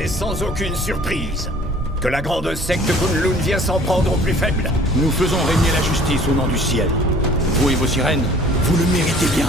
C'est sans aucune surprise que la grande secte Kunlun vient s'en prendre aux plus faibles. Nous faisons régner la justice au nom du ciel. Vous et vos sirènes, vous le méritez bien.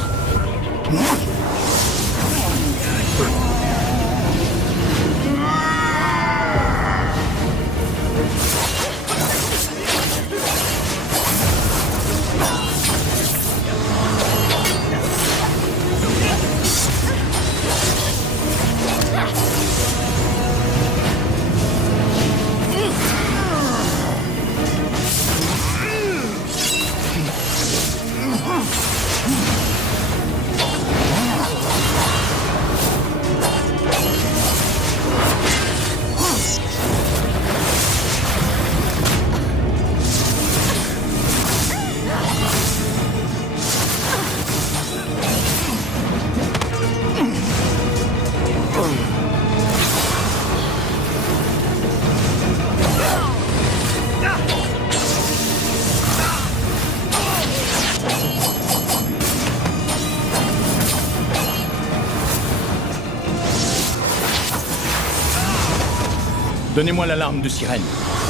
Donnez-moi l'alarme de sirène,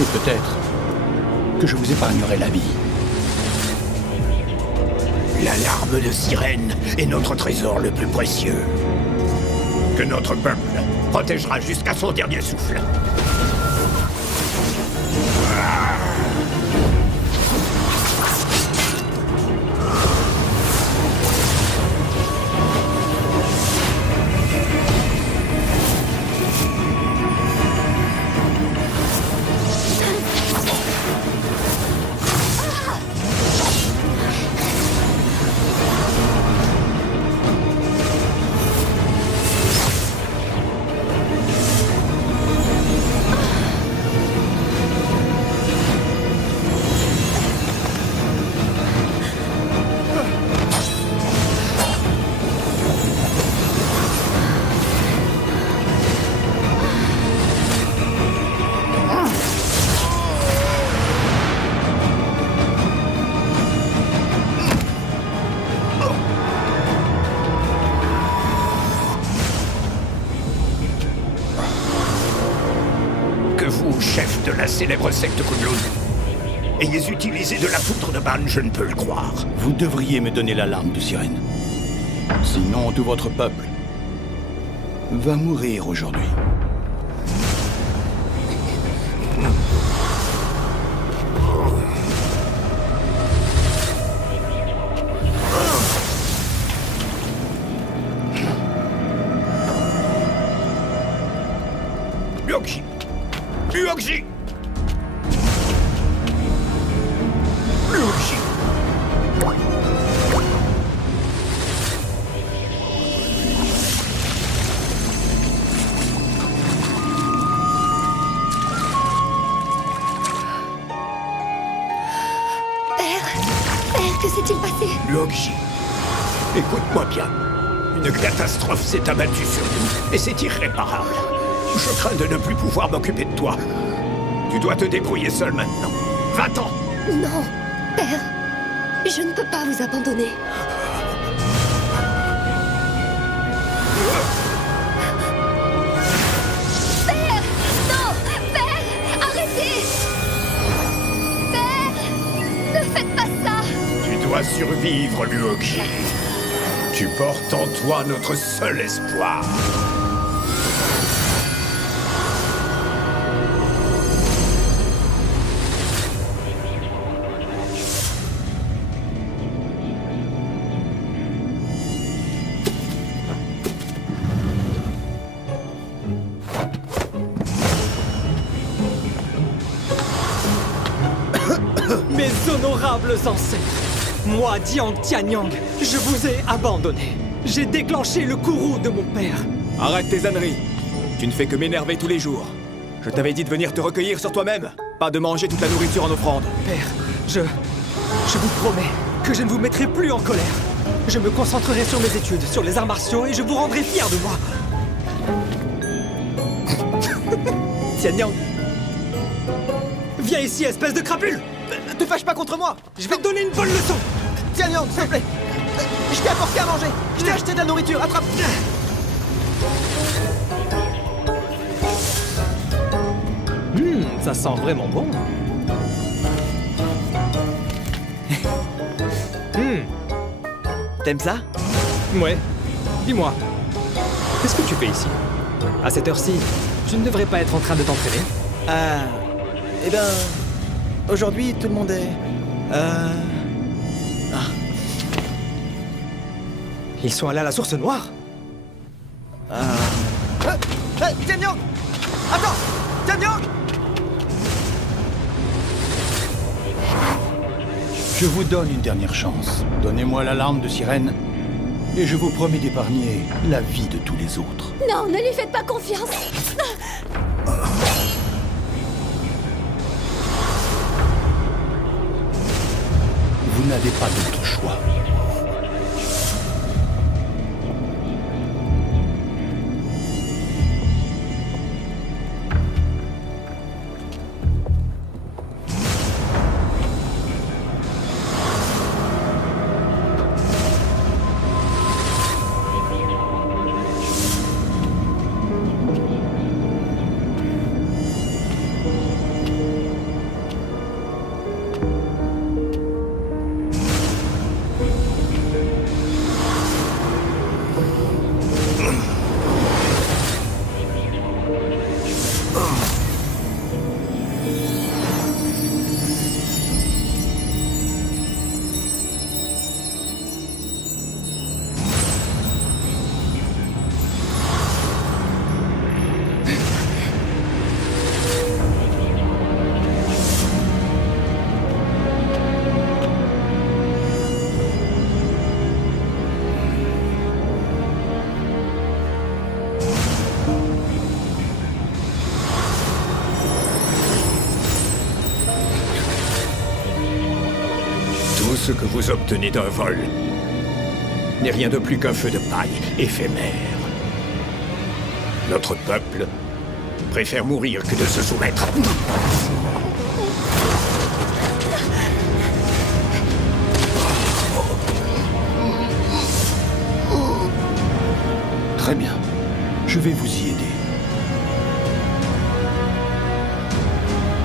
et peut-être que je vous épargnerai la vie. L'alarme de sirène est notre trésor le plus précieux. Que notre peuple protégera jusqu'à son dernier souffle. Vous, chef de la célèbre secte Kunlun, ayez utilisé de la poudre de Ban, je ne peux le croire. Vous devriez me donner l'alarme de sirène. Sinon, tout votre peuple va mourir aujourd'hui. Luoxi! Luoxi! Luoxi! Père, que s'est-il passé? Luoxi, écoute-moi bien. Une catastrophe s'est abattue sur nous, et c'est irréparable. Je crains de ne plus pouvoir m'occuper de toi. Tu dois te débrouiller seul maintenant. Va-t'en! Non, Père, je ne peux pas vous abandonner. Père! Non! Père! Arrêtez! Père! Ne faites pas ça! Tu dois survivre, Luoxi. Tu portes en toi notre seul espoir. Mes honorables ancêtres, moi, Diang Tianyang, je vous ai abandonné. J'ai déclenché le courroux de mon père. Arrête tes âneries. Tu ne fais que m'énerver tous les jours. Je t'avais dit de venir te recueillir sur toi-même, pas de manger toute la nourriture en offrande. Père, je vous promets que je ne vous mettrai plus en colère. Je me concentrerai sur mes études, sur les arts martiaux, et je vous rendrai fier de moi. Tianyang, viens ici, espèce de crapule! Te fâche pas contre moi. Je vais te donner une bonne leçon! Tianyang, s'il te plaît. Je t'ai apporté à manger. Je t'ai acheté de la nourriture. Attrape. Ça sent vraiment bon. T'aimes ça? Ouais. Dis-moi, qu'est-ce que tu fais ici? À cette heure-ci, tu ne devrais pas être en train de t'entraîner. Ah... Eh ben... Aujourd'hui, tout le monde est... Ils sont allés à la source noire? Tian Yang! Attends! Tian Yang! Je vous donne une dernière chance. Donnez-moi l'alarme de sirène, et je vous promets d'épargner la vie de tous les autres. Non, ne lui faites pas confiance. Vous n'avez pas d'autre choix. Tout ce que vous obtenez d'un vol n'est rien de plus qu'un feu de paille éphémère. Notre peuple préfère mourir que de se soumettre. Très bien. Je vais vous y aider.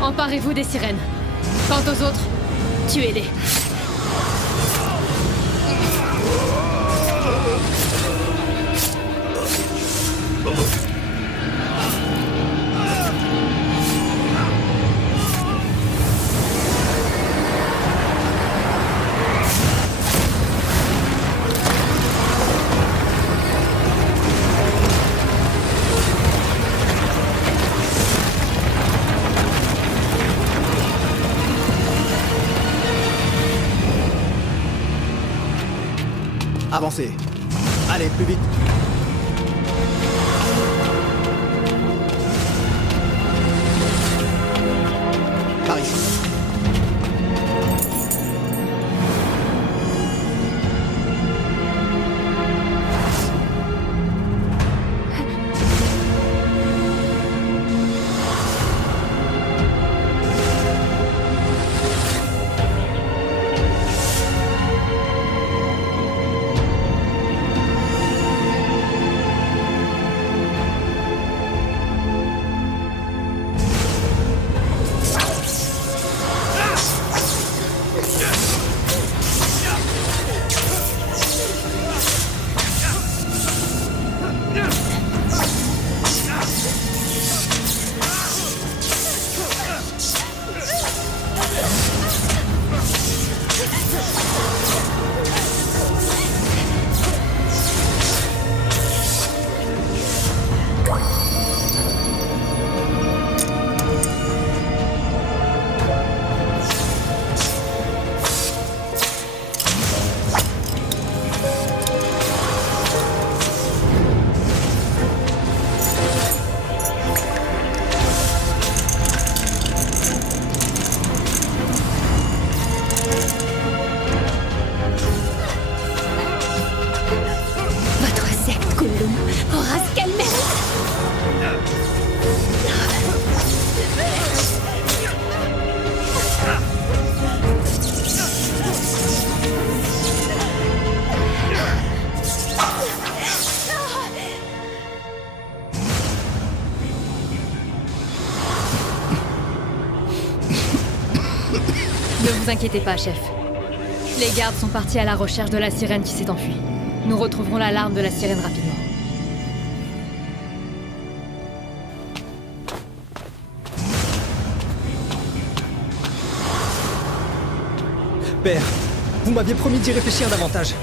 Emparez-vous des sirènes. Quant aux autres, tuez-les. Avancez. Allez, plus vite. Par ici. vous inquiétez pas, chef. Les gardes sont partis à la recherche de la sirène qui s'est enfuie. Nous retrouverons l'alarme de la sirène rapidement. Père, vous m'aviez promis d'y réfléchir davantage.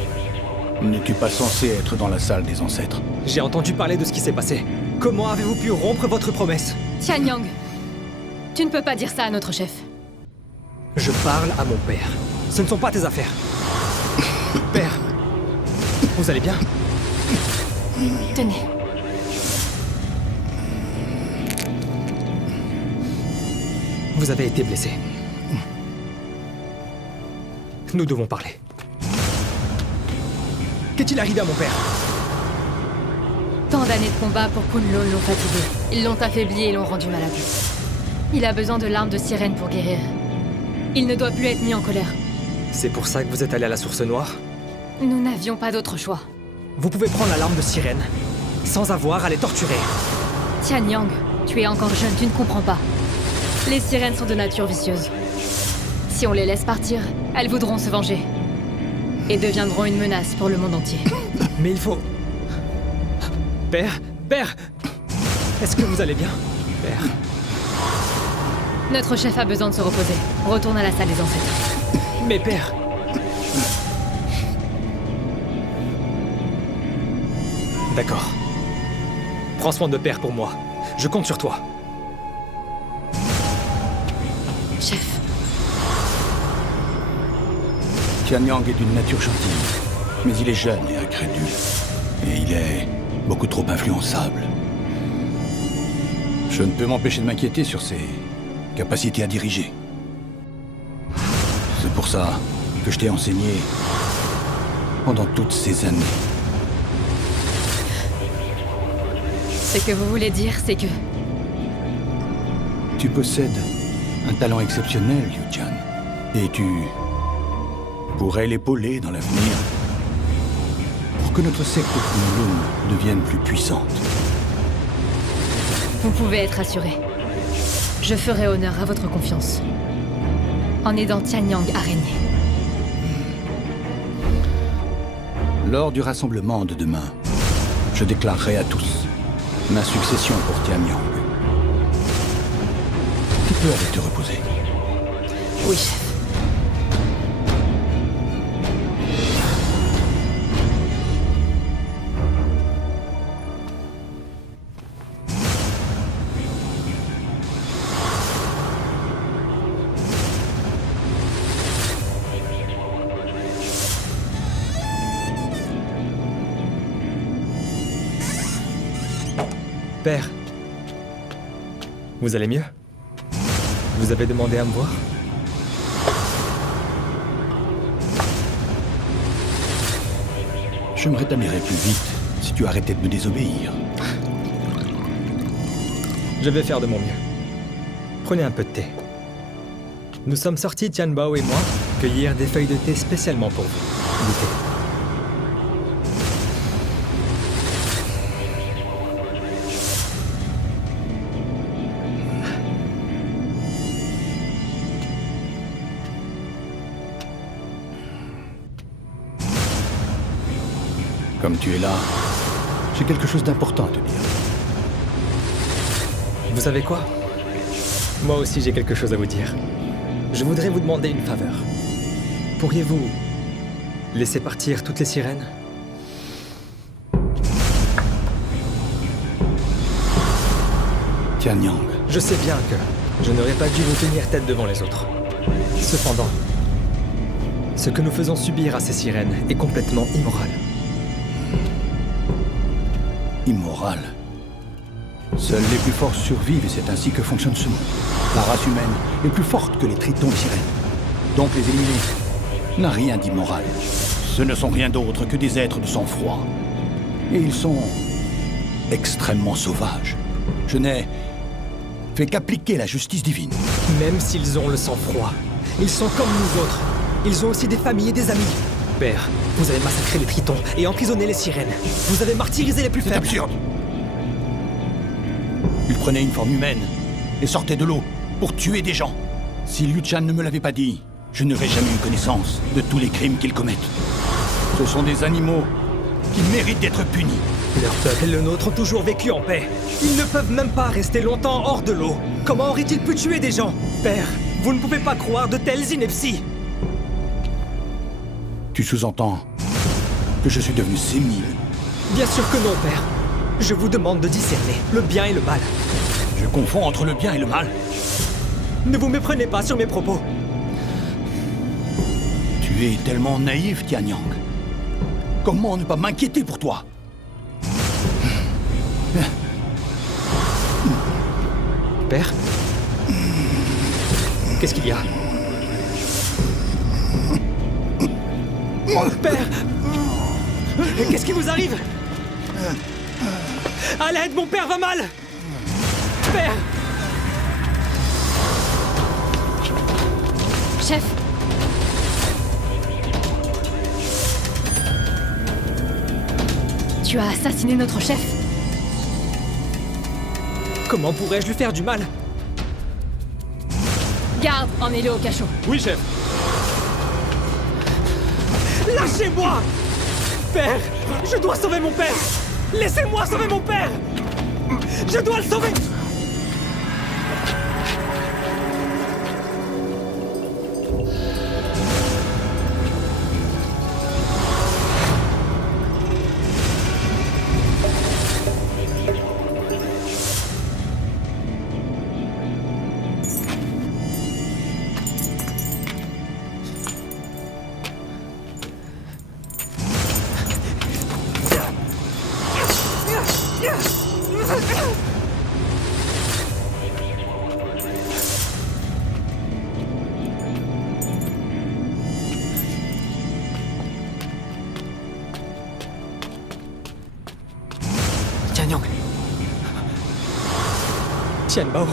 N'es-tu pas censé être dans la salle des ancêtres? J'ai entendu parler de ce qui s'est passé. Comment avez-vous pu rompre votre promesse? Tian Yang, tu ne peux pas dire ça à notre chef. Je parle à mon père. Ce ne sont pas tes affaires. Père, vous allez bien? Tenez. Vous avez été blessé. Nous devons parler. Qu'est-il arrivé à mon père? Tant d'années de combat pour Kunlun l'ont fatigué. Ils l'ont affaibli et l'ont rendu malade. Il a besoin de l'arme de sirène pour guérir. Il ne doit plus être mis en colère. C'est pour ça que vous êtes allé à la Source Noire? Nous n'avions pas d'autre choix. Vous pouvez prendre la larme de sirène, sans avoir à les torturer. Tian Yang, tu es encore jeune, tu ne comprends pas. Les sirènes sont de nature vicieuse. Si on les laisse partir, elles voudront se venger. Et deviendront une menace pour le monde entier. Mais il faut... Père, est-ce que vous allez bien? Père... Notre chef a besoin de se reposer. Retourne à la salle des ancêtres. Mais père... D'accord. Prends soin de père pour moi. Je compte sur toi. Chef, Tian Yang est d'une nature gentille, mais il est jeune et incrédule. Et il est beaucoup trop influençable. Je ne peux m'empêcher de m'inquiéter sur ses capacités à diriger. C'est pour ça que je t'ai enseigné pendant toutes ces années. ce que vous voulez dire, c'est que... Tu possèdes un talent exceptionnel, Liu Tian. Et tu pourrais l'épauler dans l'avenir pour que notre secte Kunlun devienne plus puissante. Vous pouvez être assuré. Je ferai honneur à votre confiance. En aidant Tian Yang à régner. Lors du rassemblement de demain, je déclarerai à tous ma succession pour Tian Yang. Tu peux aller te reposer. Oui, chef. Père, vous allez mieux? Vous avez demandé à me voir? Je me rétablirais plus vite si tu arrêtais de me désobéir. Je vais faire de mon mieux. Prenez un peu de thé. Nous sommes sortis, Tian Bao et moi, cueillir des feuilles de thé spécialement pour vous. Goûtez. Comme tu es là, j'ai quelque chose d'important à te dire. Vous savez quoi? Moi aussi j'ai quelque chose à vous dire. Je voudrais vous demander une faveur. Pourriez-vous laisser partir toutes les sirènes? Tian Yang, Je sais bien que je n'aurais pas dû vous tenir tête devant les autres. Cependant, ce que nous faisons subir à ces sirènes est complètement immoral. immoral. Seuls les plus forts survivent et c'est ainsi que fonctionne ce monde. La race humaine est plus forte que les tritons et sirènes. Donc les éliminer n'a rien d'immoral. Ce ne sont rien d'autre que des êtres de sang-froid. Et ils sont extrêmement sauvages. Je n'ai fait qu'appliquer la justice divine. Même s'ils ont le sang-froid, ils sont comme nous autres. Ils ont aussi des familles et des amis. Père, vous avez massacré les tritons et emprisonné les sirènes. Vous avez martyrisé les plus C'est faibles. absurde. Ils prenaient une forme humaine et sortaient de l'eau pour tuer des gens. Si Liu Tian ne me l'avait pas dit, je n'aurais jamais eu connaissance de tous les crimes qu'ils commettent. Ce sont des animaux qui méritent d'être punis. Leur peuple et le nôtre ont toujours vécu en paix. Ils ne peuvent même pas rester longtemps hors de l'eau. Comment auraient-ils pu tuer des gens? Père, vous ne pouvez pas croire de telles inepties. Tu sous-entends que je suis devenu sénile. Bien sûr que non, père. Je vous demande de discerner le bien et le mal. Je confonds entre le bien et le mal. Ne vous méprenez pas sur mes propos. Tu es tellement naïf, Tianyang. Comment ne pas m'inquiéter pour toi? Père? Qu'est-ce qu'il y a? Père! Qu'est-ce qui vous arrive? À l'aide, mon père va mal! Père! Chef! Tu as assassiné notre chef. Comment pourrais-je lui faire du mal? Garde, emmenez-le au cachot. Oui, chef. Lâchez-moi! Père! Je dois sauver mon père! Laissez-moi sauver mon père! Je dois le sauver! Tianyang. Tianbao.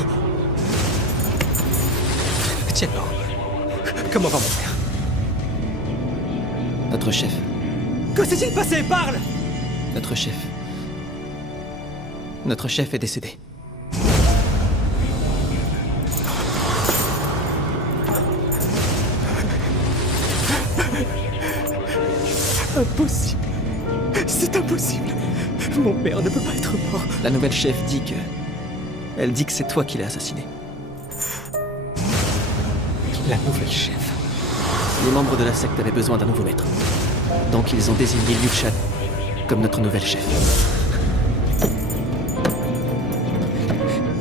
Tianbao. Comment va mon père? Notre chef. Que s'est-il passé? Parle! Notre chef. Notre chef est décédé. Impossible. C'est impossible. Mon père ne peut pas être mort. La nouvelle chef dit que... Elle dit que c'est toi qui l'as assassiné. La nouvelle chef. Les membres de la secte avaient besoin d'un nouveau maître. Donc ils ont désigné Liu Shan comme notre nouvelle chef.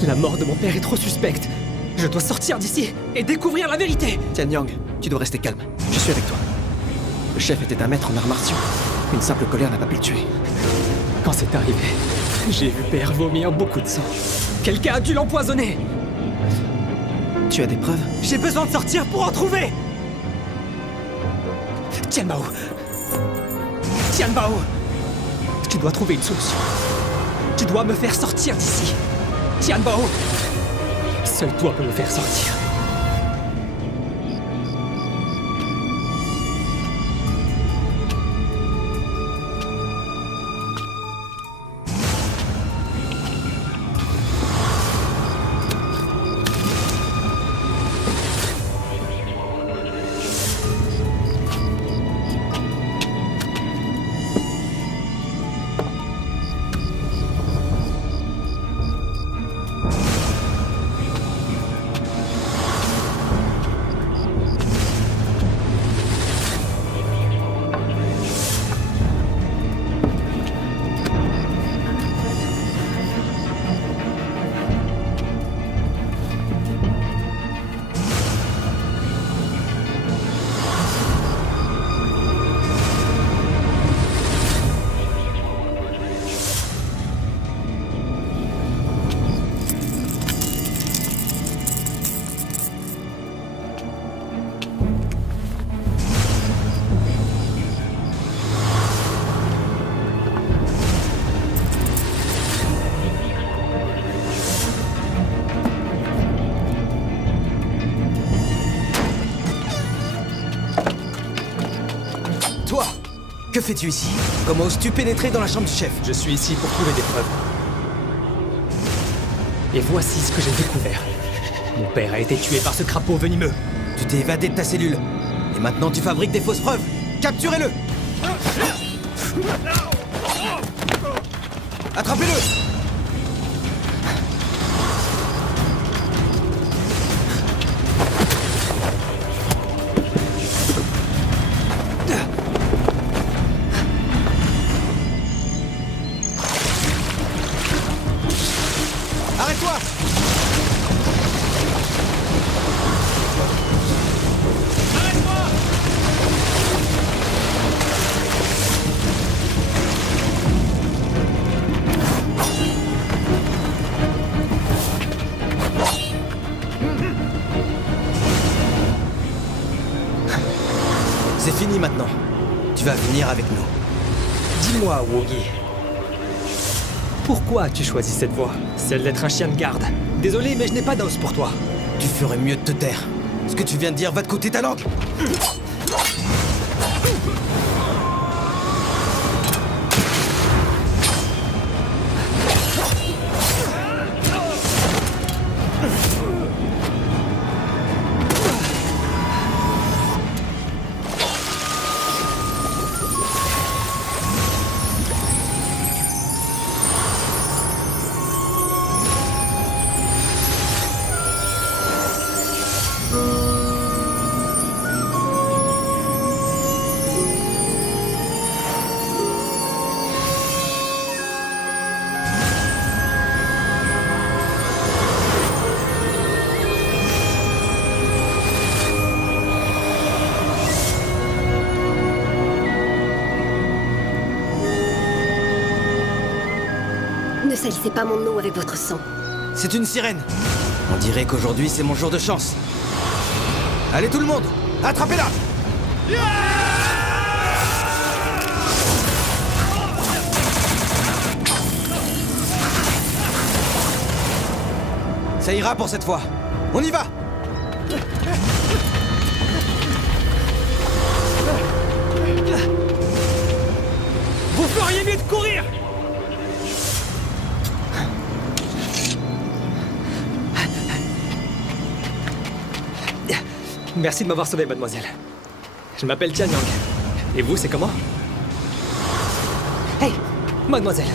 La mort de mon père est trop suspecte. Je dois sortir d'ici et découvrir la vérité. Tianyang, tu dois rester calme. Je suis avec toi. Le chef était un maître en arts martiaux. Une simple colère n'a pas pu le tuer. Quand c'est arrivé, j'ai vu père vomir beaucoup de sang. Quelqu'un a dû l'empoisonner. Tu as des preuves? J'ai besoin de sortir pour en trouver. Tianbao. Tianbao. Tu dois trouver une solution. Tu dois me faire sortir d'ici. Tianbao. Seul toi peux me faire sortir. Toi! Que fais-tu ici? Comment oses-tu pénétrer dans la chambre du chef? Je suis ici pour trouver des preuves. Et voici ce que j'ai découvert. Mon père a été tué par ce crapaud venimeux. Tu t'es évadé de ta cellule. Et maintenant tu fabriques des fausses preuves. Capturez-le! Attrapez-le! Arrête-toi! C'est fini maintenant. Tu vas venir avec nous. Dis-moi, Woogie. Pourquoi as-tu choisi cette voie? Celle d'être un chien de garde. Désolé, mais je n'ai pas d'os pour toi. Tu ferais mieux de te taire. Ce que tu viens de dire va te coûter ta langue. Ne salissez pas mon eau avec votre sang. C'est une sirène. On dirait qu'aujourd'hui c'est mon jour de chance. Allez tout le monde, attrapez-la! Ça ira pour cette fois. On y va! Vous feriez mieux de courir! Merci de m'avoir sauvé, mademoiselle. Je m'appelle Tianyang. Et vous, c'est comment? Hey, mademoiselle.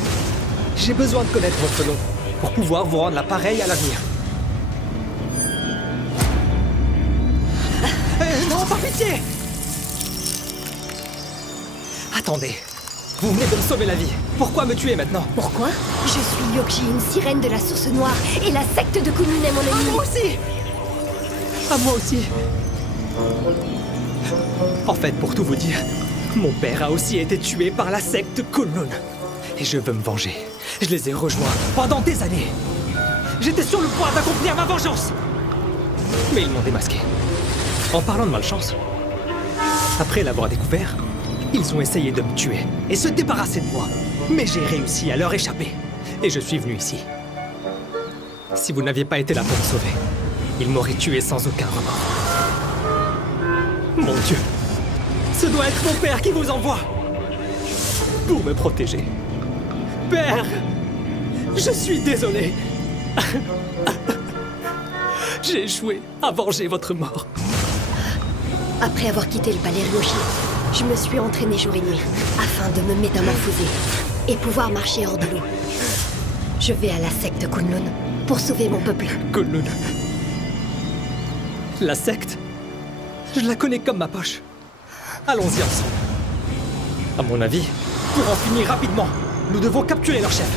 J'ai besoin de connaître votre nom pour pouvoir vous rendre l'appareil à l'avenir. Non, par pitié! Attendez. Vous venez de me sauver la vie. Pourquoi me tuer maintenant? Pourquoi? Je suis Yokji, une sirène de la source noire, et la secte de Kunlun est mon ennemi. Moi aussi! À moi aussi. En fait, pour tout vous dire, mon père a aussi été tué par la secte Kunlun. Et je veux me venger. Je les ai rejoints pendant des années. J'étais sur le point d'accomplir ma vengeance. Mais ils m'ont démasqué. En parlant de malchance, après l'avoir découvert, ils ont essayé de me tuer et se débarrasser de moi. Mais j'ai réussi à leur échapper. Et je suis venu ici. Si vous n'aviez pas été là pour me sauver, ils m'auraient tué sans aucun remords. Mon Dieu! Ce doit être mon père qui vous envoie! Pour me protéger. Père! Je suis désolé! J'ai échoué à venger votre mort. Après avoir quitté le palais Ryoshi, je me suis entraînée jour et nuit, afin de me métamorphoser et pouvoir marcher hors de l'eau. Je vais à la secte Kunlun pour sauver mon peuple. Kunlun. La secte? Je la connais comme ma poche. Allons-y ensemble. À mon avis, pour en finir rapidement, nous devons capturer leur chef.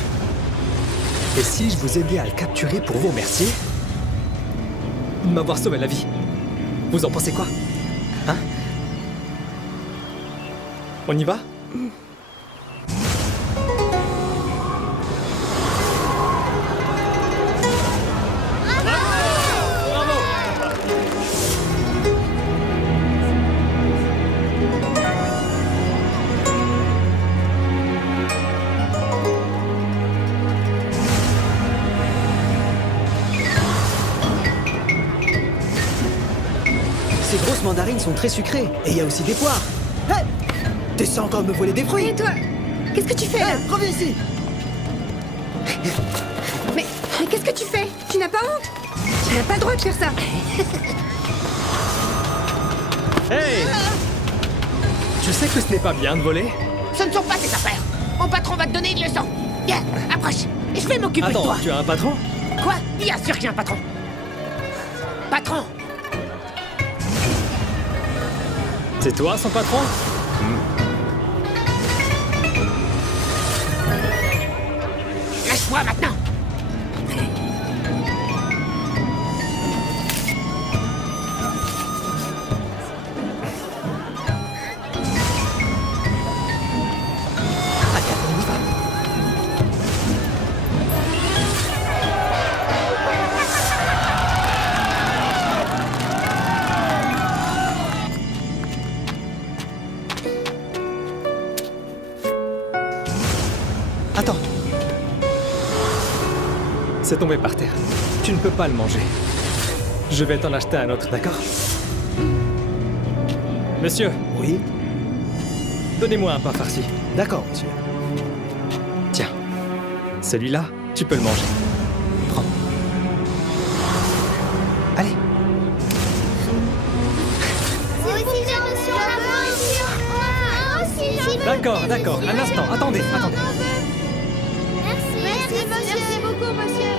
Et si je vous aidais à le capturer pour vous remercier de m'avoir sauvé la vie, vous en pensez quoi? Hein? On y va? Ces grosses mandarines sont très sucrées. Et il y a aussi des poires. Hé! T'essaies encore de me voler des fruits? Et toi? Qu'est-ce que tu fais là? Reviens ici! Mais qu'est-ce que tu fais? Tu n'as pas honte? Tu n'as pas le droit de faire ça. Hey! Tu sais que ce n'est pas bien de voler? Ce ne sont pas tes affaires. Mon patron va te donner une leçon. Viens, approche. Je vais m'occuper de Attends, toi. tu as un patron? Quoi? Bien sûr que j'ai un patron. Patron! C'est toi son patron? Lâche-moi maintenant! Attends. C'est tombé par terre. Tu ne peux pas le manger. Je vais t'en acheter un autre, d'accord? Monsieur, Oui? donnez-moi un pain farci. D'accord, monsieur. Tiens. Celui-là, tu peux le manger. Prends. Allez. D'accord, d'accord. Un instant. Attendez. Merci beaucoup, monsieur.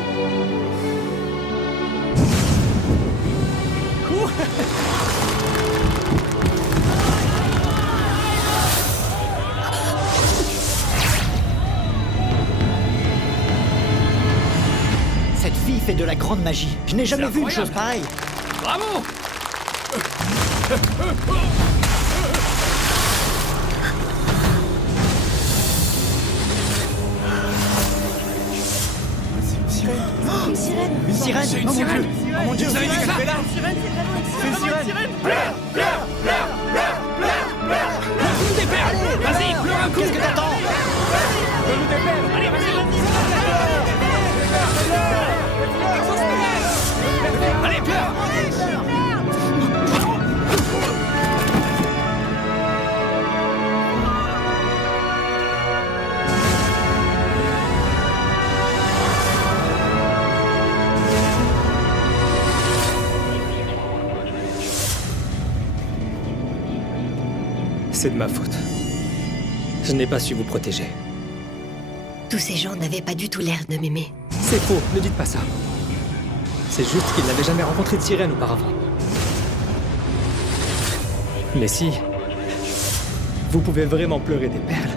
Cette fille fait de la grande magie. Je n'ai jamais vu une chose pareille. Bravo! Une sirène. C'est une Oh mon sirène! Dieu. Oh mon Dieu. Vous avez vu ça? C'est une sirène. Donne-nous des perles! Vas-y, pleure un coup! Qu'est-ce que t'attends? Donne-nous des perles! Allez, vas-y! Allez, pleure! C'est de ma faute. Je n'ai pas su vous protéger. Tous ces gens n'avaient pas du tout l'air de m'aimer. C'est faux, ne dites pas ça. C'est juste qu'ils n'avaient jamais rencontré de sirène auparavant. Mais si vous pouvez vraiment pleurer des perles,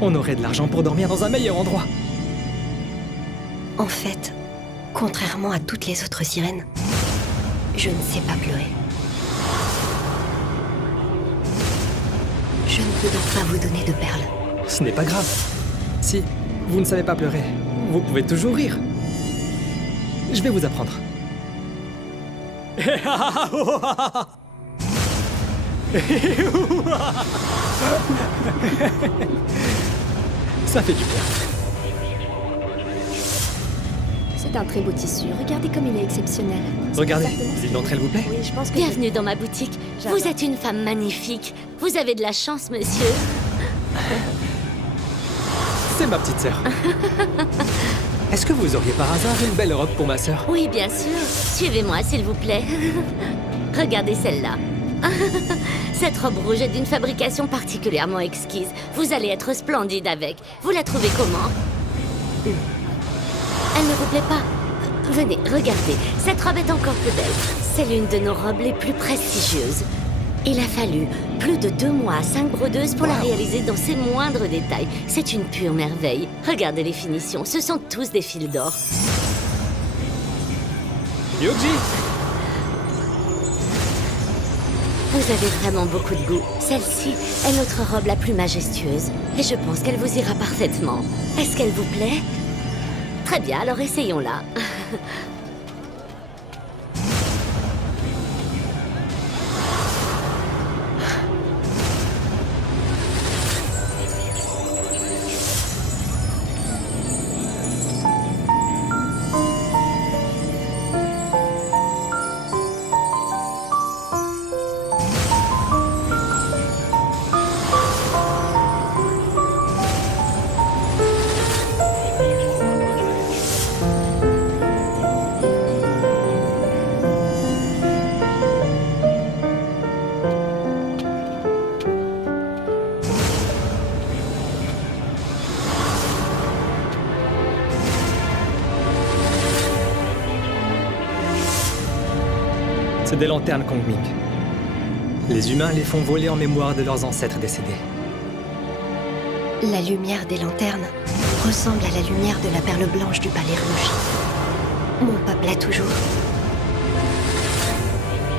on aurait de l'argent pour dormir dans un meilleur endroit. En fait, contrairement à toutes les autres sirènes, je ne sais pas pleurer. Je ne peux donc pas vous donner de perles. Ce n'est pas grave. Si vous ne savez pas pleurer, vous pouvez toujours rire. Je vais vous apprendre. Ça fait du bien. C'est un très beau tissu. Regardez comme il est exceptionnel. C'est Regardez, exactement ce l'une que- d'entre elles vous plaît? Oui, je pense que... Bienvenue dans ma boutique. J'adore. Vous êtes une femme magnifique. Vous avez de la chance, monsieur. C'est ma petite sœur. Est-ce que vous auriez par hasard une belle robe pour ma sœur? Oui, bien sûr. Suivez-moi, s'il vous plaît. Regardez celle-là. Cette robe rouge est d'une fabrication particulièrement exquise. Vous allez être splendide avec. Vous la trouvez comment? Elle ne vous plaît pas? Venez, regardez. Cette robe est encore plus belle. C'est l'une de nos robes les plus prestigieuses. Il a fallu plus de 2 mois à 5 brodeuses pour la réaliser dans ses moindres détails. C'est une pure merveille. Regardez les finitions, ce sont tous des fils d'or. Yoji! Vous avez vraiment beaucoup de goût. Celle-ci est notre robe la plus majestueuse. Et je pense qu'elle vous ira parfaitement. Est-ce qu'elle vous plaît? Très bien, alors essayons-la. C'est des lanternes Kongming. Les humains les font voler en mémoire de leurs ancêtres décédés. La lumière des lanternes ressemble à la lumière de la perle blanche du palais Ryushi. Mon peuple a toujours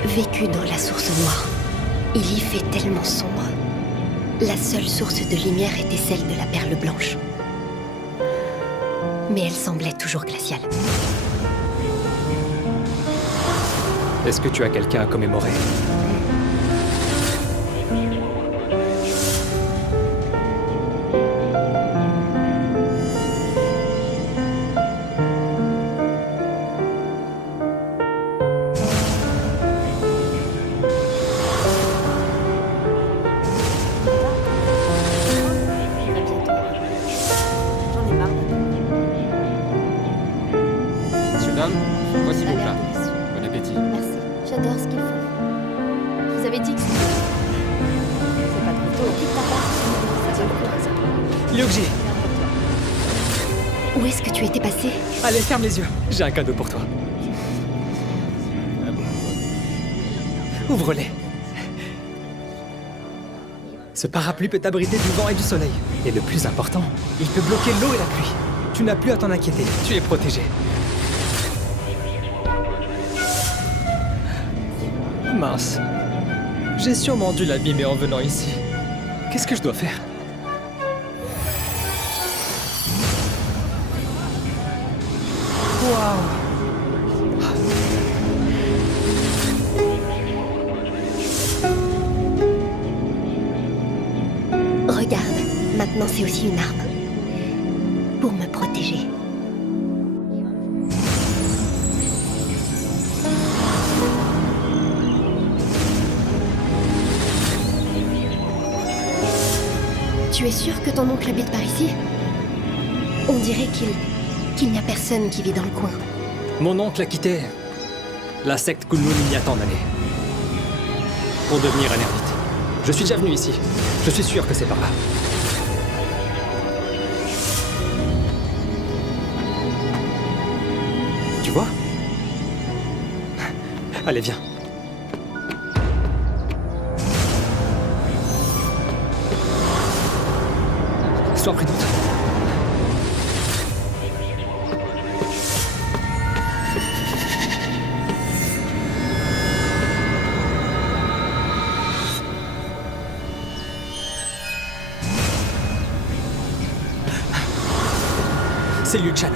vécu dans la source noire. Il y fait tellement sombre. La seule source de lumière était celle de la perle blanche. Mais elle semblait toujours glaciale. Est-ce que tu as quelqu'un à commémorer? Messieurs, dames, voici vos plats. Bon appétit. Merci, j'adore ce qu'ils font. Vous avez dit que c'est pas trop tôt. Quitte ta part, ça tient le coup. Ryuji, Où est-ce que tu étais passé? allez, ferme les yeux. J'ai un cadeau pour toi. Ouvre-les. Ce parapluie peut t'abriter du vent et du soleil. Et le plus important, il peut bloquer l'eau et la pluie. Tu n'as plus à t'en inquiéter, tu es protégé. Mince. J'ai sûrement dû l'abîmer en venant ici. Qu'est-ce que je dois faire? Waouh! Regarde, maintenant c'est aussi une arme. Pour me protéger. Tu es sûr que ton oncle habite par ici? On dirait qu'il n'y a personne qui vit dans le coin. Mon oncle a quitté la secte Kunlun il y a tant d'années. Pour devenir un ermite. Je suis déjà venu ici. Je suis sûr que c'est par là. Tu vois? Allez, viens. Sois prudente. C'est Liu Chan.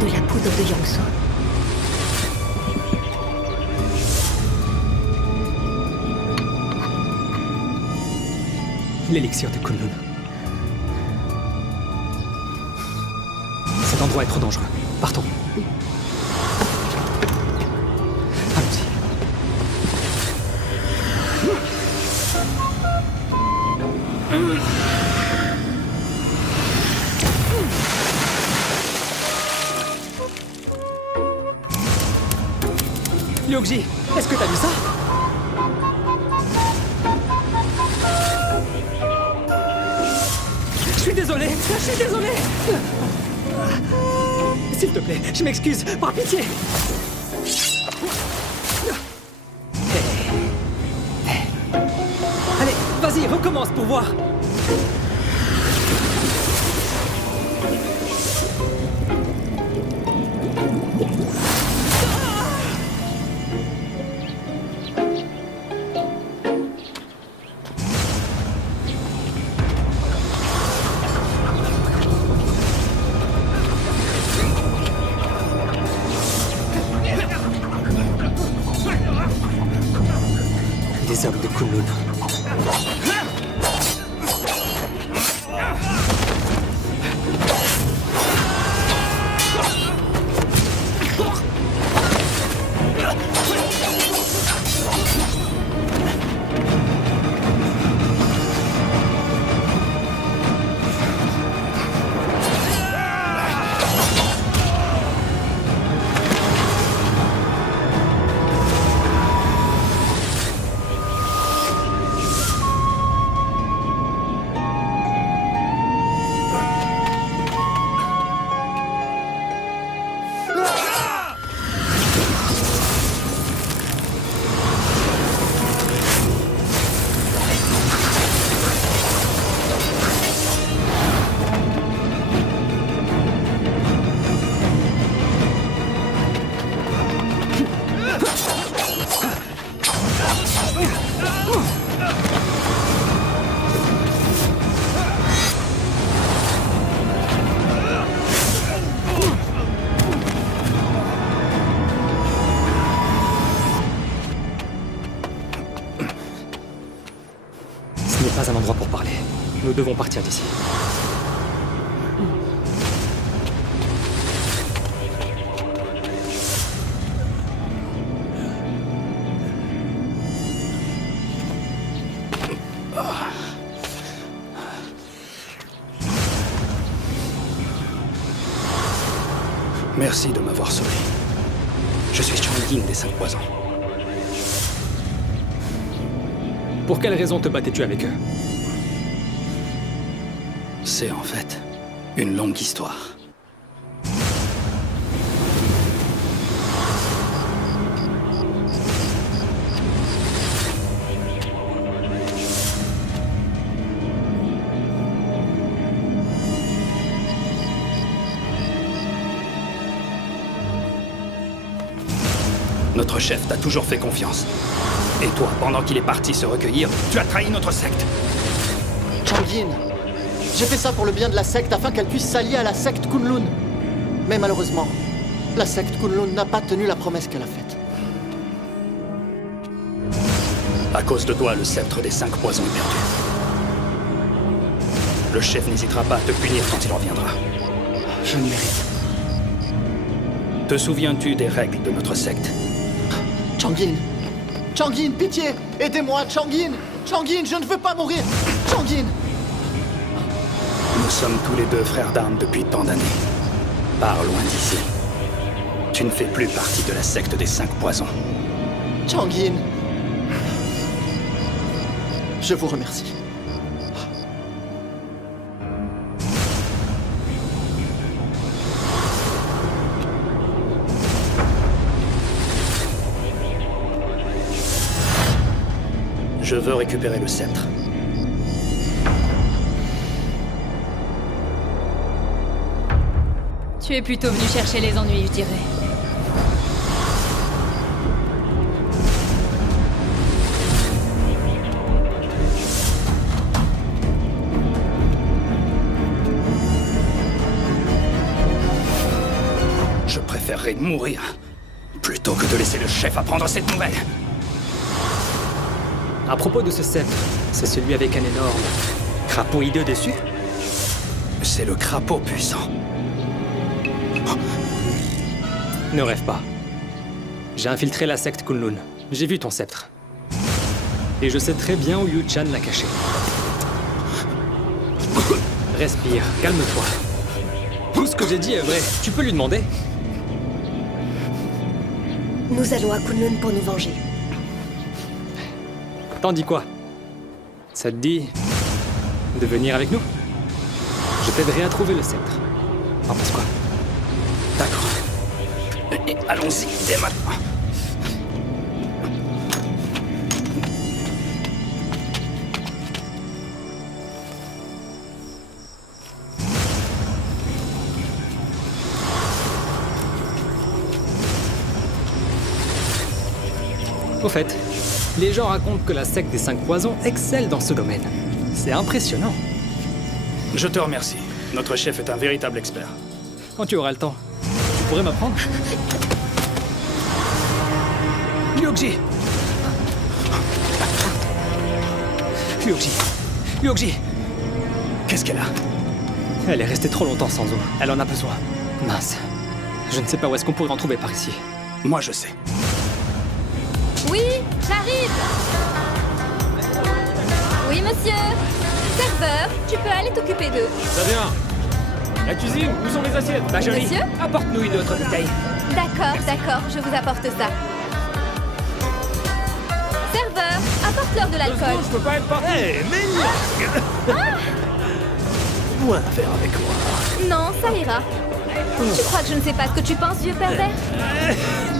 De la poudre de Yangso. L'élixir de Kunlun. Cet endroit est trop dangereux. Partons. Allons-y. Ryuji, est-ce que t'as vu ça? Je suis désolé. S'il te plaît, je m'excuse, par pitié. Allez, vas-y, recommence pour voir. Les hommes de Kunlun. Ce n'est pas un endroit pour parler. Nous devons partir d'ici. Merci de m'avoir sauvé. Je suis Chang-Yin des 5 poisons. Pour quelle raison te battais-tu avec eux? C'est en fait une longue histoire. Notre chef t'a toujours fait confiance. Et toi, pendant qu'il est parti se recueillir, tu as trahi notre secte. Chang-Yin, j'ai fait ça pour le bien de la secte afin qu'elle puisse s'allier à la secte Kunlun. Mais malheureusement, la secte Kunlun n'a pas tenu la promesse qu'elle a faite. À cause de toi, le sceptre des 5 poisons est perdu. Le chef n'hésitera pas à te punir quand il reviendra. Je le mérite. Te souviens-tu des règles de notre secte? Chang-Yin, Chang-Yin, pitié, aidez-moi, Chang-Yin, Chang-Yin, je ne veux pas mourir, Chang-Yin. Nous sommes tous les deux frères d'armes depuis tant d'années. Pars loin d'ici. Tu ne fais plus partie de la secte des 5 poisons. Chang-Yin, je vous remercie. Je veux récupérer le sceptre. Tu es plutôt venu chercher les ennuis, je dirais. Je préférerais mourir plutôt que de laisser le chef apprendre cette nouvelle. À propos de ce sceptre, c'est celui avec un énorme crapaud hideux dessus? C'est le crapaud puissant. Ne rêve pas. J'ai infiltré la secte Kunlun. J'ai vu ton sceptre. Et je sais très bien où Yu Chan l'a caché. Respire, calme-toi. Tout ce que j'ai dit est vrai. Tu peux lui demander. Nous allons à Kunlun pour nous venger. T'en dis quoi? Ça te dit de venir avec nous? Je t'aiderai à trouver le sceptre. T'en penses quoi? D'accord. Et allons-y dès maintenant. Au fait, les gens racontent que la secte des 5 poisons excelle dans ce domaine. C'est impressionnant. Je te remercie. Notre chef est un véritable expert. Quand tu auras le temps, tu pourrais m'apprendre? Ryuji! Ryuji! Ryuji! Qu'est-ce qu'elle a? Elle est restée trop longtemps sans eau. Elle en a besoin. Mince. Je ne sais pas où est-ce qu'on pourrait en trouver par ici. Moi, je sais. Oui, j'arrive. Oui, monsieur. Serveur, tu peux aller t'occuper d'eux. Ça vient. La cuisine, où sont les assiettes? Bah, jolie, Monsieur? apporte-nous une autre bouteille. D'accord, je vous apporte ça. Serveur, apporte-leur de l'alcool. Je peux pas être parti. Bois un verre avec moi. Non, ça ira. Tu crois que je ne sais pas ce que tu penses, vieux pervers?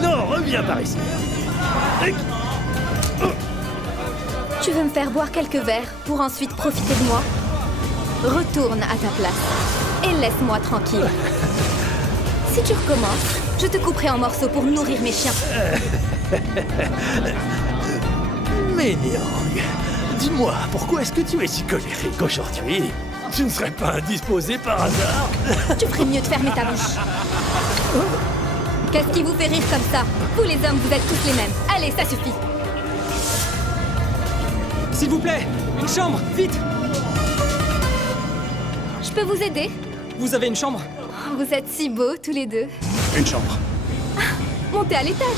Non, reviens par ici. Tu veux me faire boire quelques verres pour ensuite profiter de moi? Retourne à ta place et laisse-moi tranquille. Si tu recommences, je te couperai en morceaux pour nourrir mes chiens. Mais Niang, dis-moi, pourquoi est-ce que tu es si colérique aujourd'hui? Tu ne serais pas indisposé par hasard? Tu ferais mieux de fermer ta bouche. Qu'est-ce qui vous fait rire comme ça? Vous les hommes, vous êtes tous les mêmes. Allez, ça suffit. S'il vous plaît, une chambre, vite! Je peux vous aider? Vous avez une chambre? Oh, vous êtes si beaux, tous les deux. Une chambre. Montez à l'étage.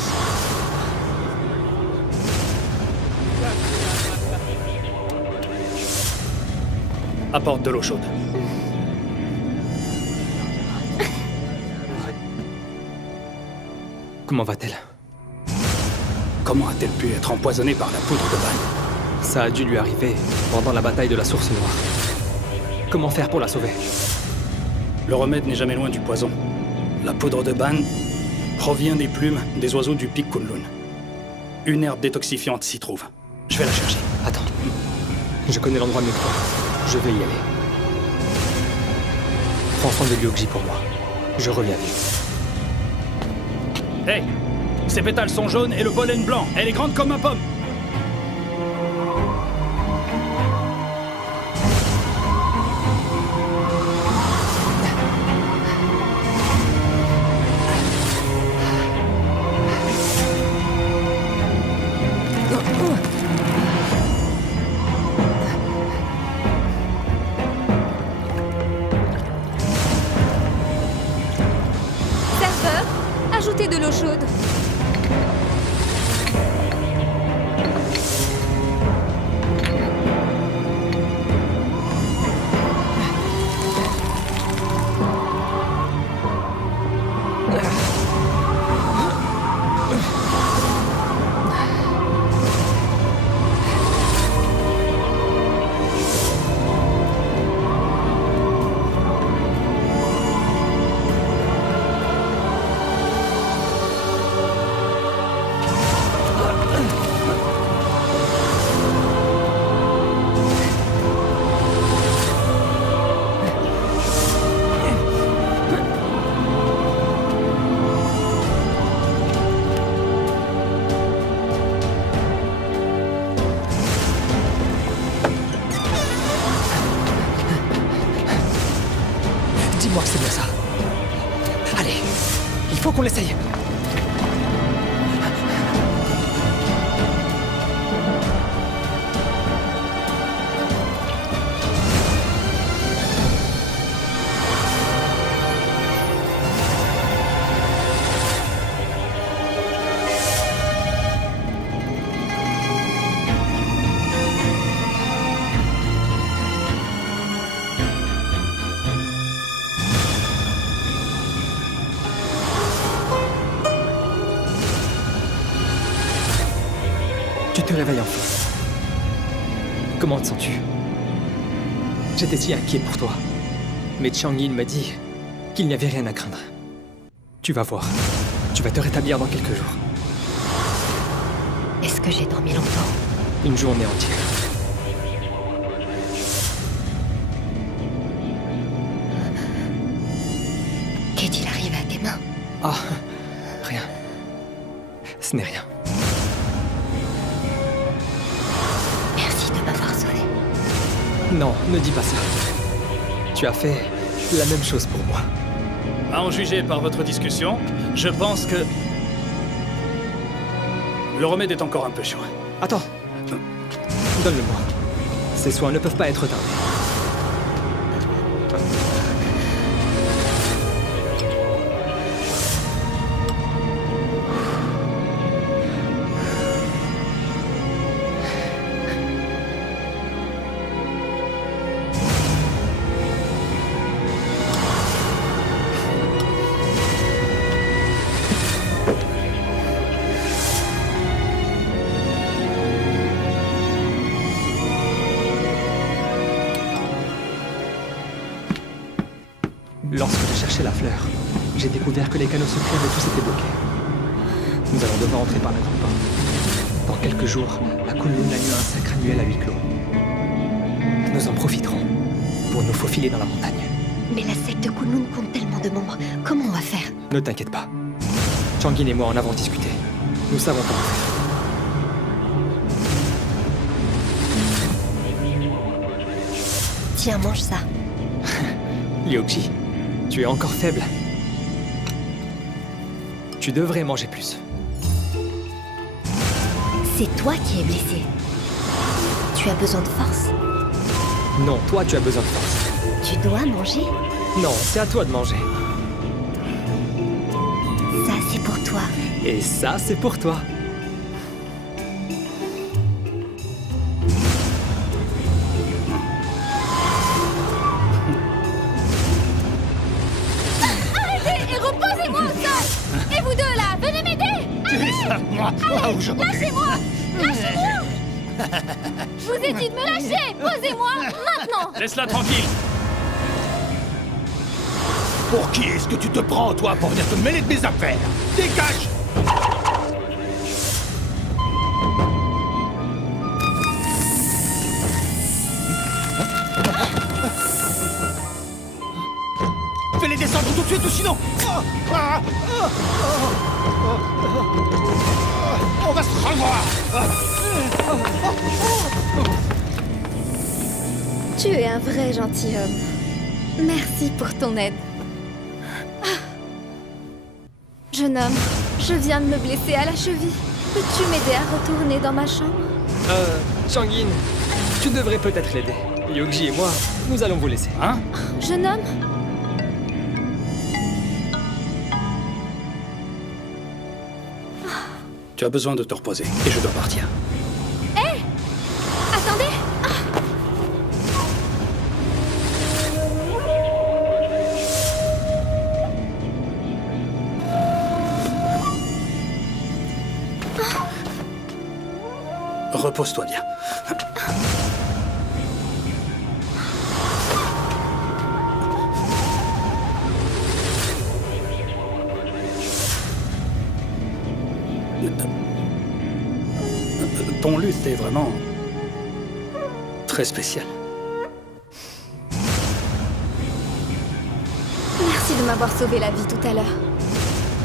Apporte de l'eau chaude. Comment va-t-elle? Comment a-t-elle pu être empoisonnée par la poudre de Ban? Ça a dû lui arriver pendant la bataille de la Source Noire. Comment faire pour la sauver? Le remède n'est jamais loin du poison. La poudre de Ban provient des plumes des oiseaux du pic Kunlun. Une herbe détoxifiante s'y trouve. Je vais la chercher. Attends. Je connais l'endroit mieux que toi. Je vais y aller. Prends soin de Ryuji pour moi. Je reviens vite. Hé! Ses pétales sont jaunes et le pollen blanc. Elle est grande comme ma pomme. Serveur, ajoutez de l'eau chaude. Dis-moi que c'est bien ça. Allez, il faut qu'on l'essaye. Tu te réveilles enfin. Comment te sens-tu? J'étais si inquiet pour toi. Mais Chang-Yin m'a dit qu'il n'y avait rien à craindre. Tu vas voir. Tu vas te rétablir dans quelques jours. Est-ce que j'ai dormi longtemps? Une journée entière. Qu'est-il arrivé à tes mains? Ah, rien. Ce n'est rien. Merci de m'avoir sauvé. Non, ne dis pas ça. Tu as fait la même chose pour moi. À en juger par votre discussion, je pense que... le remède est encore un peu chaud. Attends. Donne-le-moi. Ces soins ne peuvent pas être tardés. Lorsque j'ai cherché la fleur, j'ai découvert que les canaux secrets avaient tous été bloqués. Nous allons devoir entrer par la grande porte. Dans quelques jours, la Kunlun a eu un sacre annuel à huis clos. Nous en profiterons pour nous faufiler dans la montagne. Mais la secte Kunlun compte tellement de membres. Comment on va faire? Ne t'inquiète pas. Chang-Yin et moi en avons discuté. Nous savons comment faire. Tiens, mange ça. Liuxi, tu es encore faible. Tu devrais manger plus. C'est toi qui es blessé. Tu as besoin de force. Non, toi tu as besoin de force. Tu dois manger. Non, c'est à toi de manger. Ça, c'est pour toi. Et ça, c'est pour toi. Arrêtez et reposez-moi au sol. Et vous deux là, venez m'aider. Laisse-moi toi aujourd'hui. Lâchez-moi. Lâchez-moi. Je vous ai dit de me lâcher. Posez-moi maintenant. Laisse-la tranquille. Pour qui est-ce que tu te prends, toi, pour venir te mêler de mes affaires? Dégage! Fais-les descendre tout de suite ou sinon... On va se revoir! Tu es un vrai gentilhomme. Merci pour ton aide. Jeune homme, je viens de me blesser à la cheville. Peux-tu m'aider à retourner dans ma chambre? Changin, tu devrais peut-être l'aider. Liuxi et moi, nous allons vous laisser. Hein? Jeune homme? Tu as besoin de te reposer, et je dois partir. Hé! Attendez! Repose-toi bien. Ton luth est vraiment très spécial. Merci de m'avoir sauvé la vie tout à l'heure.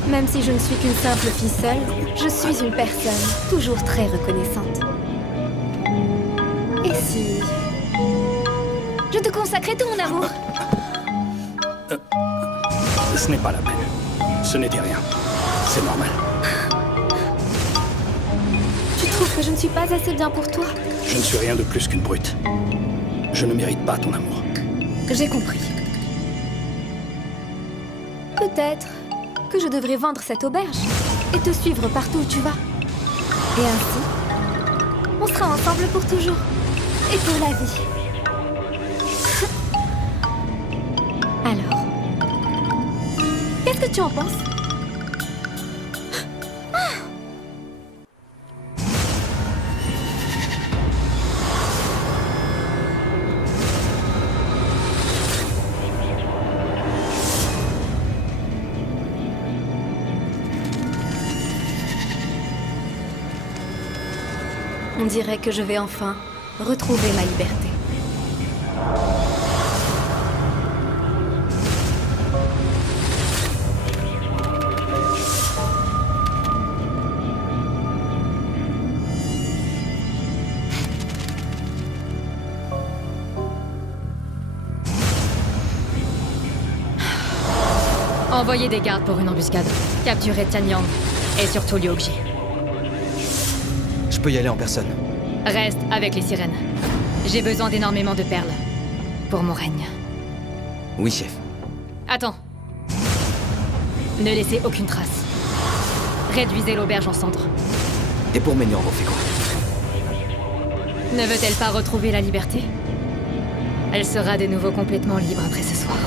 Même si je ne suis qu'une simple fille seule, je suis une personne toujours très reconnaissante. Et si... je te consacrais tout mon amour? Ce n'est pas la peine. Ce n'était rien. C'est normal. Tu trouves que je ne suis pas assez bien pour toi? Je ne suis rien de plus qu'une brute. Je ne mérite pas ton amour. J'ai compris. Peut-être que je devrais vendre cette auberge et te suivre partout où tu vas. Et ainsi, on sera ensemble pour toujours. Et pour la vie. Alors, qu'est-ce que tu en penses? On dirait que je vais enfin retrouver ma liberté. Envoyez des gardes pour une embuscade. Capturez Tianyang et surtout Liuxi. Je peux y aller en personne. Reste avec les sirènes. J'ai besoin d'énormément de perles pour mon règne. Oui, chef. Attends. Ne laissez aucune trace. Réduisez l'auberge en cendres. Et pour Ménian, on fait quoi? Ne veut-elle pas retrouver la liberté? Elle sera de nouveau complètement libre après ce soir.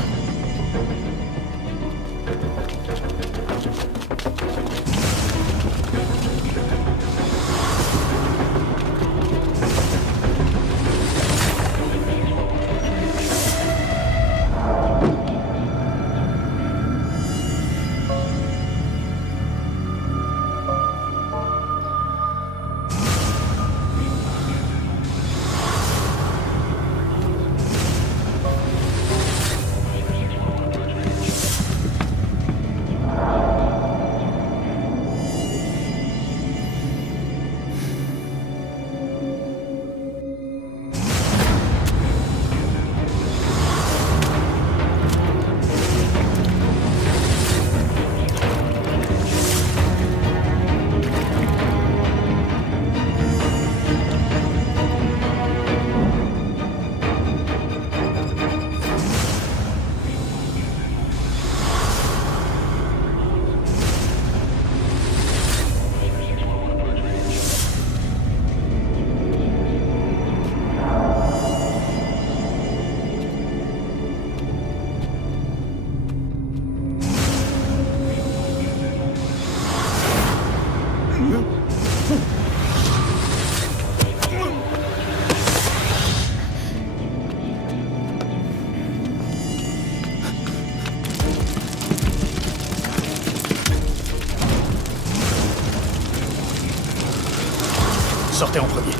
sortez en premier.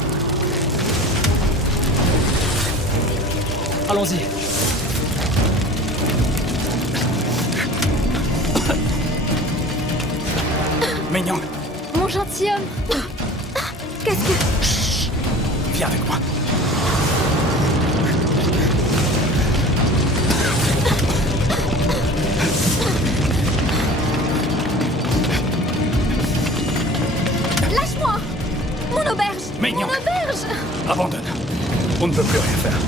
Allons-y. Mei-Niang, Mon gentilhomme. Qu'est-ce que... viens avec moi. Lâche-moi. Mon auberge. Mei-Niang. Mon auberge. Abandonne. On ne peut plus rien faire.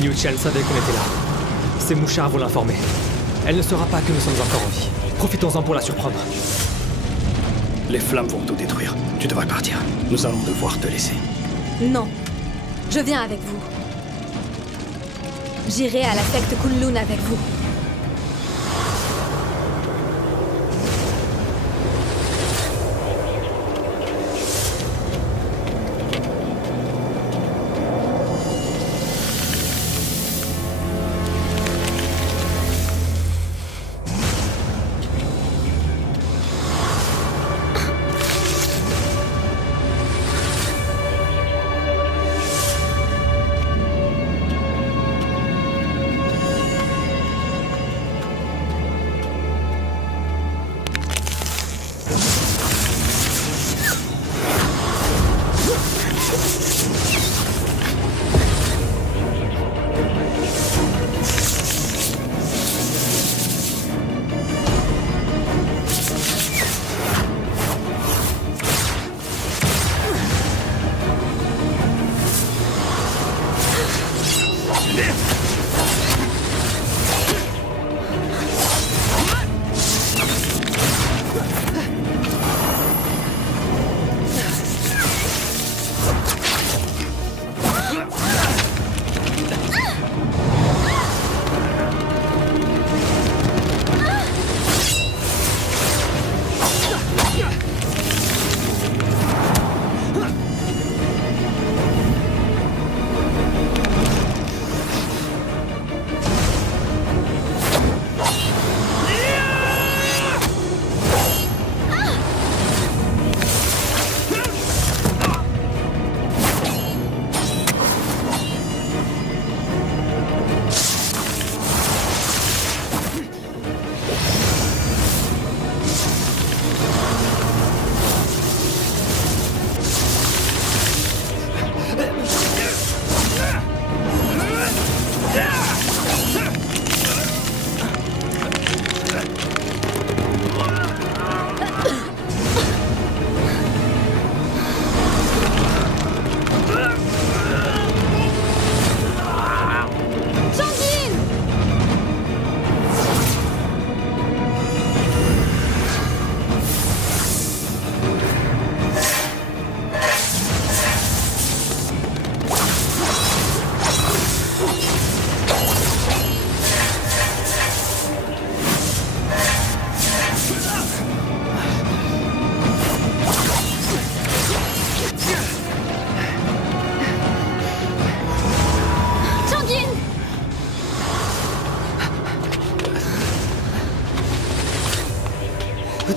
Liu Chen savait qu'on était là. Ses mouchards vont l'informer. Elle ne saura pas que nous sommes encore en vie. Profitons-en pour la surprendre. Les flammes vont tout détruire. Tu devrais partir. Nous allons devoir te laisser. Non. Je viens avec vous. J'irai à la secte Kunlun avec vous.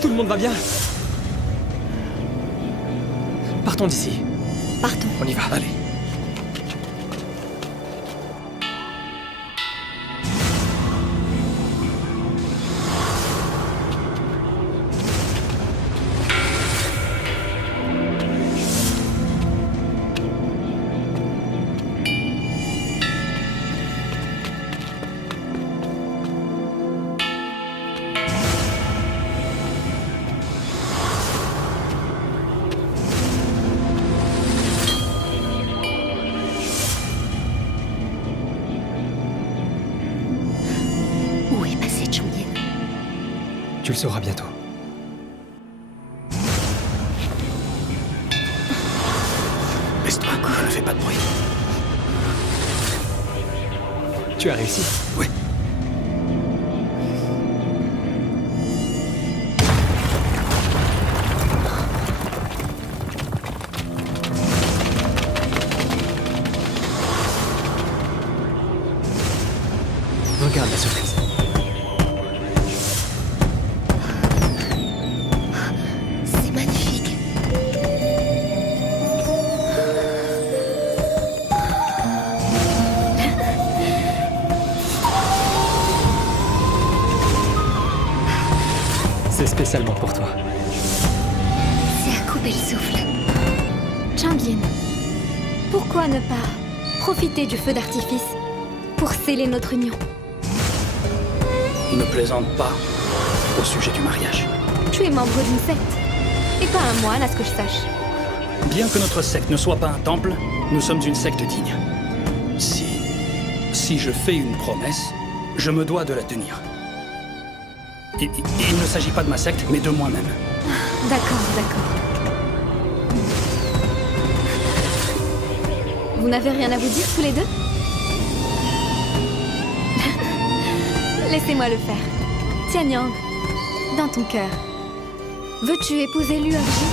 Tout le monde va bien? Partons d'ici. Partons. On y va, allez. Tu le sauras bientôt. Laisse-toi, ne fais pas de bruit. Tu as réussi? Oui. Regarde la surprise. C'est magnifique. spécialement pour toi. C'est à couper le souffle. Changjin, pourquoi ne pas profiter du feu d'artifice pour sceller notre union? Ne plaisante pas au sujet du mariage. Tu es membre d'une secte, et pas un moine à ce que je sache. Bien que notre secte ne soit pas un temple, nous sommes une secte digne. Si je fais une promesse, je me dois de la tenir. Il ne s'agit pas de ma secte, mais de moi-même. D'accord, d'accord. Vous n'avez rien à vous dire tous les deux? Laissez-moi le faire. Tianyang, dans ton cœur, veux-tu épouser Liu Erji?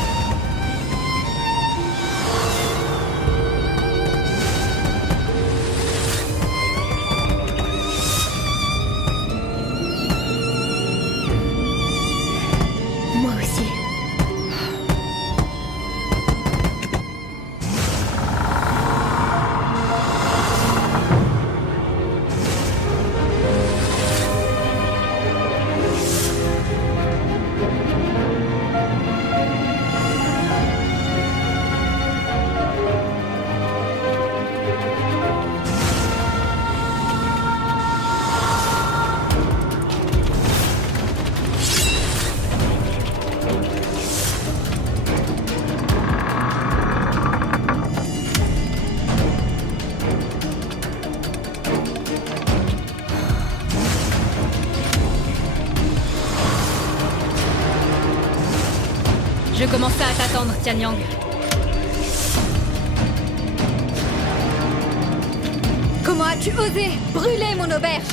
Moi aussi. Je commençais à t'attendre, Tianyang. Comment as-tu osé brûler mon auberge?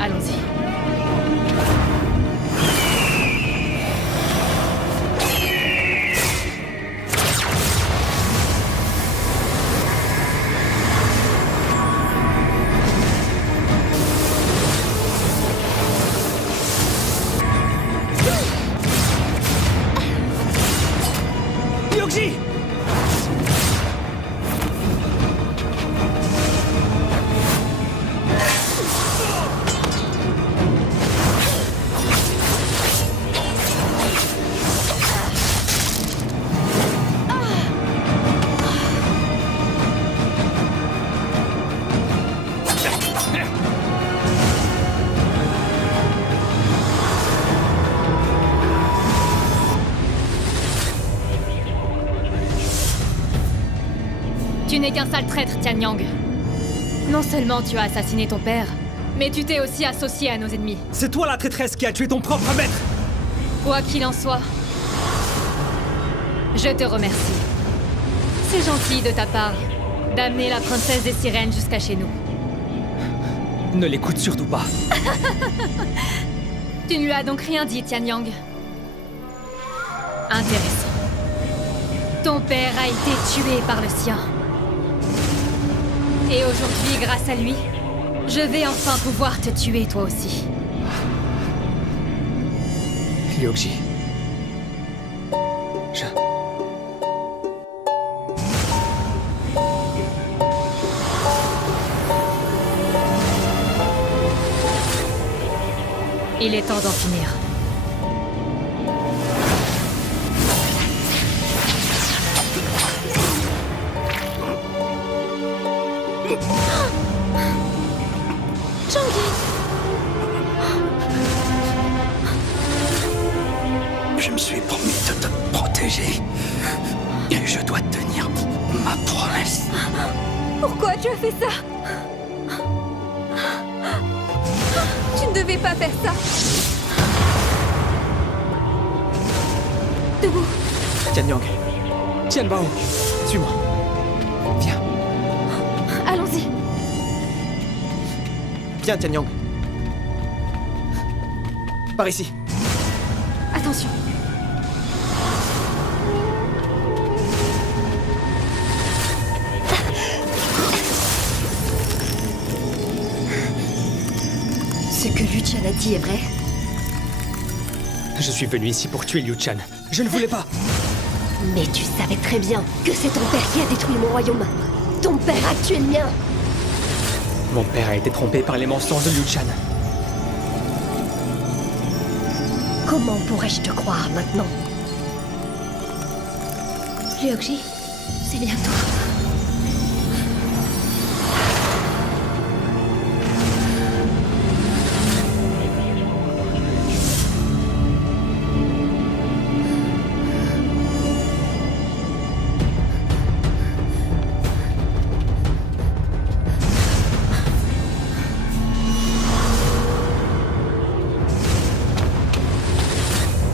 Allons-y. Yogji! Tu n'es qu'un sale traître, Tianyang. Non seulement tu as assassiné ton père, mais tu t'es aussi associé à nos ennemis. C'est toi la traîtresse qui a tué ton propre maître! Quoi qu'il en soit, je te remercie. C'est gentil de ta part d'amener la princesse des sirènes jusqu'à chez nous. Ne l'écoute surtout pas. Tu ne lui as donc rien dit, Tianyang. Intéressant. Ton père a été tué par le sien. Et aujourd'hui, grâce à lui, je vais enfin pouvoir te tuer toi aussi. Yogji. Il est temps d'en finir. Je me suis promis de te protéger. Et je dois tenir ma promesse. Pourquoi tu as fait ça? Tu ne devais pas faire ça. Debout. Tianyang, Tianbao, suis-moi. Viens. Allons-y. Viens, Tianyang. Par ici. Attention. Ce que Luchan a dit est vrai? Je suis venu ici pour tuer Liu Chan. Je ne voulais pas. Mais tu savais très bien que c'est ton père qui a détruit mon royaume. Ton père a tué le mien. Mon père a été trompé par les mensonges de Liu Chan. Comment pourrais-je te croire maintenant? Ryokji, c'est bientôt.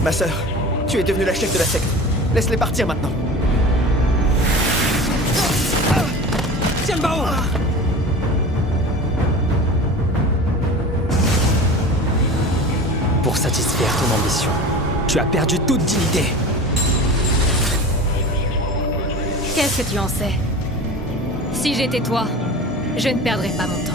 Ma sœur, tu es devenue la chef de la secte. Laisse-les partir maintenant. Tianbao! Pour satisfaire ton ambition, tu as perdu toute dignité. Qu'est-ce que tu en sais? Si j'étais toi, je ne perdrais pas mon temps.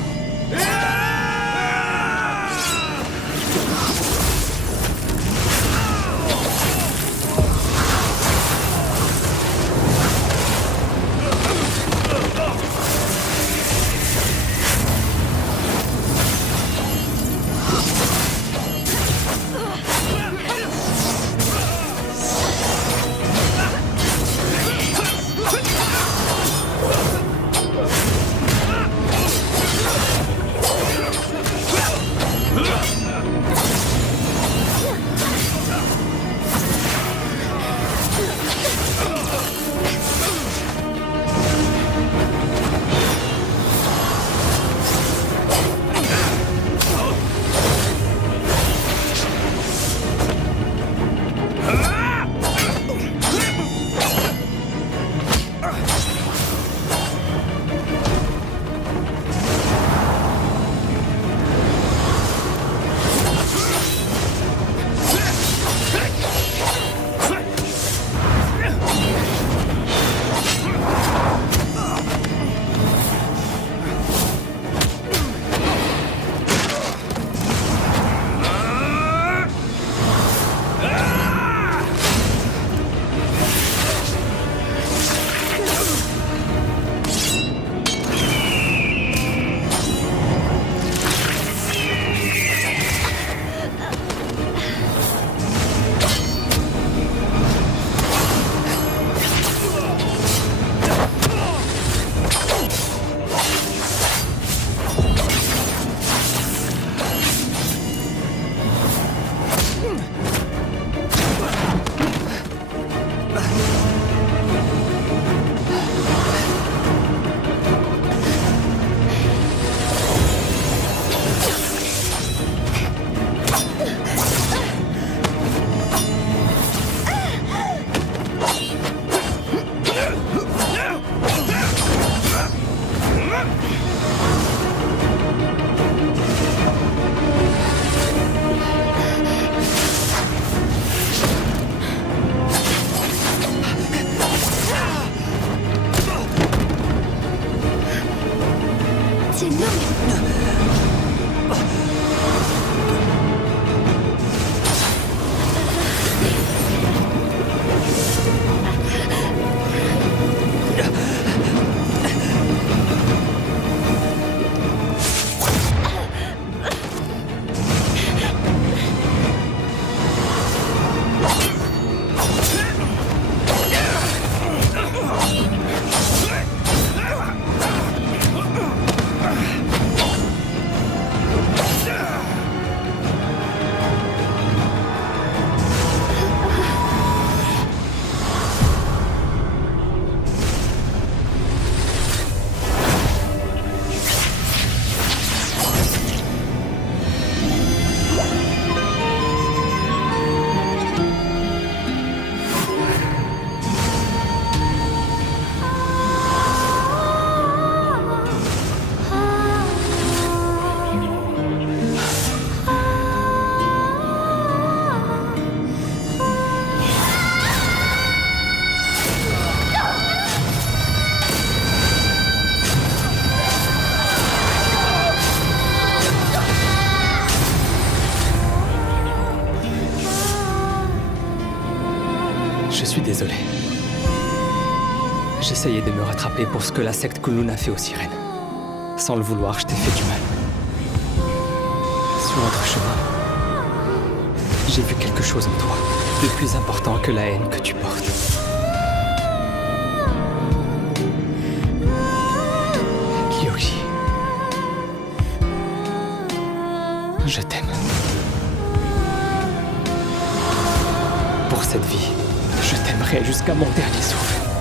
désolé. J'essayais de me rattraper pour ce que la secte Kunlun a fait aux sirènes. Sans le vouloir, je t'ai fait du mal. Sur notre chemin, j'ai vu quelque chose en toi, de plus important que la haine que tu portes. Kyoji, je t'aime. Pour cette vie, je t'aimerai jusqu'à mon dernier souffle.